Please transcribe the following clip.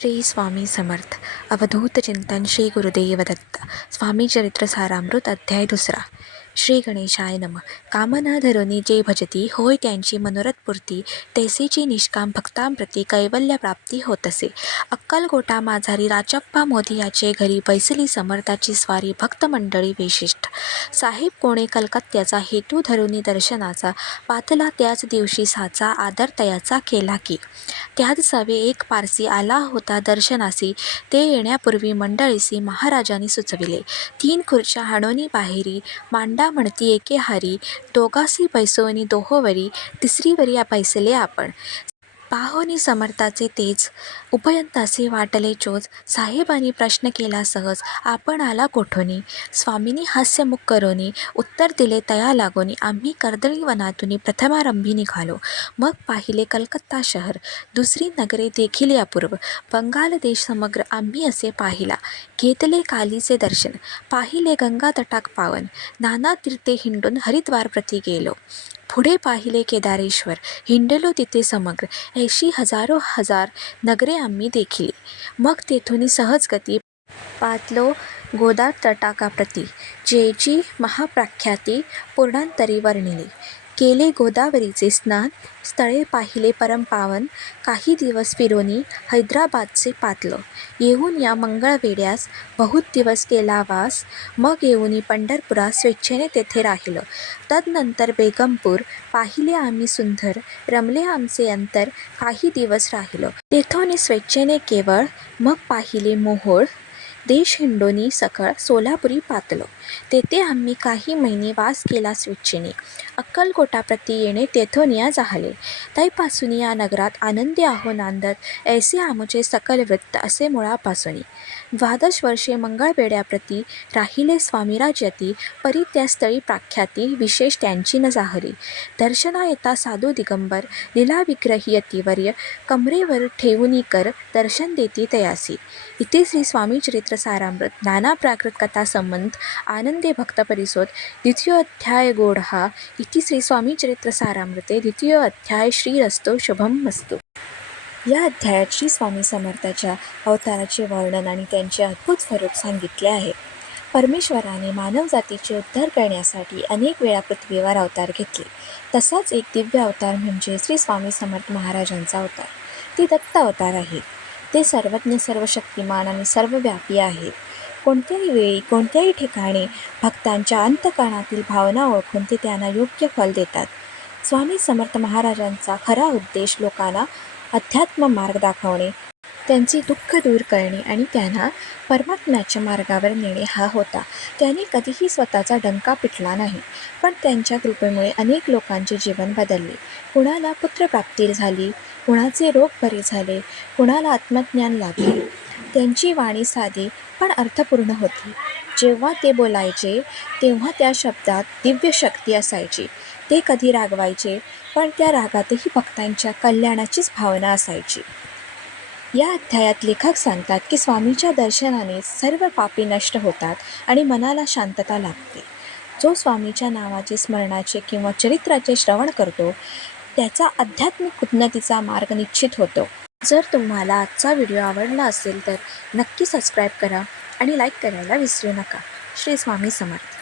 श्री स्वामी समर्थ अवधूत चिंतन श्री गुरुदेव दत्त स्वामी चरित्र सारामृत अध्याय दुसरा श्री गणेशाय नम. कामना धरुनी जे भजती होय त्यांची मनोरथपूर्ती तैसेची निष्काम भक्तांप्रती कैवल्यप्राप्ती होत असे अक्कलकोटा माझारी राजप्पा मोदी याचे घरी बैसली समर्थाची स्वारी भक्तमंडळी विशिष्ट. साहेब कोणे कलकत्त्याचा हेतू धरुनी दर्शनाचा पातला त्याच दिवशी साचा आदर तयाचा केला की. त्यात सवे एक पारसी आला होता दर्शनासी ते येण्यापूर्वी मंडळीसी महाराजांनी सुचविले. तीन खुर्च्या हाणोनी बाहेरी मांडा म्हणती एके हारी दोघासी पैसोनी दोहोवरी तिसरीवरी पैसले आपण. पाहोनी समर्थाचे तेच उभयंतासे वाटले चोच. साहेबांनी प्रश्न केला सहज. आपण आला कोठोनी? स्वामींनी हास्यमुख करोनी उत्तर दिले तया लागोनी आम्ही कर्दळीवनातून प्रथमारंभी निघालो. मग पाहिले कलकत्ता शहर. दुसरी नगरे देखील अपूर्व बंगाल देश समग्र आम्ही असे पाहिला. घेतले कालीचे दर्शन. पाहिले गंगा तटाक पावन. नाना तीर्थे हिंडून हरिद्वार प्रती गेलो. पुढे पाहिले केदारेश्वर हिंडलो तिथे समग्र. ऐशी हजारो हजार नगरे आम्ही देखिली. मग तेथून सहज गती पातलो गोदार तटाकाप्रती जेची महाप्रख्याती पूर्णांतरी वर्णिली. केले गोदावरीचे स्नान स्थळे पाहिले परमपावन काही दिवस फिरोनी हैदराबादचे पातलो येऊन या मंगळवेड्यास बहुत दिवस केला वास मग येऊनी पंढरपुरात स्वेच्छेने तेथे राहिलो. तदनंतर बेगमपूर पाहिले आम्ही सुंदर रमले आमचे अंतर काही दिवस राहिलो. तेथोनी स्वेच्छेने केवळ मग पाहिले मोहोळ देश हिंडोनी सकळ सोलापुरी पातलो. तेथे आम्ही काही महिने वास केला स्वेच्छेने अक्कलकोटाप्रती येणे तेथून या झाले. तैपासून या नगरात आनंदी आहो नांदत ऐसे आमचे सकल वृत्त असे मुळापासून द्वादश वर्षे मंगळवेड्याप्रती राहिले स्वामीराज्यती परी त्या स्थळी प्राख्याती विशेष त्यांची न जाहली दर्शना येता साधू दिगंबर लीला विग्रही यतिवर्य कमरेवर ठेवूनी कर दर्शन देती तयासी. इथे श्री स्वामी चरित्र सारामृत नाना प्राकृत कथा संबंध आनंदे भक्त परिसोद द्वितीय अध्याय गोढा इति श्री स्वामी चरित्र सारामृते द्वितीय अध्याय श्रीरस्तो शुभम मस्तु. या अध्यायात श्री स्वामी समर्थाच्या अवताराचे वर्णन आणि त्यांचे अद्भुत स्वरूप सांगितले आहे. परमेश्वराने मानवजातीचे उद्धार करण्यासाठी अनेक वेळा पृथ्वीवर अवतार घेतले. तसाच एक दिव्य अवतार म्हणजे श्री स्वामी समर्थ महाराजांचा अवतार. ते दत्त अवतार आहेत. ते सर्वज्ञ सर्वशक्तिमान आणि सर्वव्यापी आहेत. कोणत्याही वेळी कोणत्याही ठिकाणी भक्तांच्या अंतकरणातील भावना ओळखून ते त्यांना योग्य फल देतात. स्वामी समर्थ महाराजांचा खरा उद्देश लोकांना अध्यात्म मार्ग दाखवणे त्यांचे दुःख दूर करणे आणि त्यांना परमात्म्याच्या मार्गावर नेणे हा होता. त्याने कधीही स्वतःचा डंका पिटला नाही पण त्यांच्या कृपेमुळे अनेक लोकांचे जीवन बदलले. कुणाला पुत्रप्राप्ती झाली कुणाचे रोग बरे झाले कुणाला आत्मज्ञान लाभले त्यांची वाणी साधी पण अर्थपूर्ण होती. जेव्हा ते बोलायचे तेव्हा त्या शब्दात दिव्य शक्ती असायची. ते कधी रागवायचे पण त्या रागातही भक्तांच्या कल्याणाचीच भावना असायची. या अध्यायात लेखक सांगतात की स्वामीच्या दर्शनाने सर्व पापी नष्ट होतात आणि मनाला शांतता लाभते. जो स्वामीच्या नावाचे स्मरणाचे किंवा चरित्राचे श्रवण करतो त्याचा आध्यात्मिक उन्नतीचा मार्ग निश्चित होतो. जर तुम्हाला आजचा व्हिडिओ आवडला असेल तर नक्की सबस्क्राईब करा आणि लाईक करायला विसरू नका. श्री स्वामी समर्थ.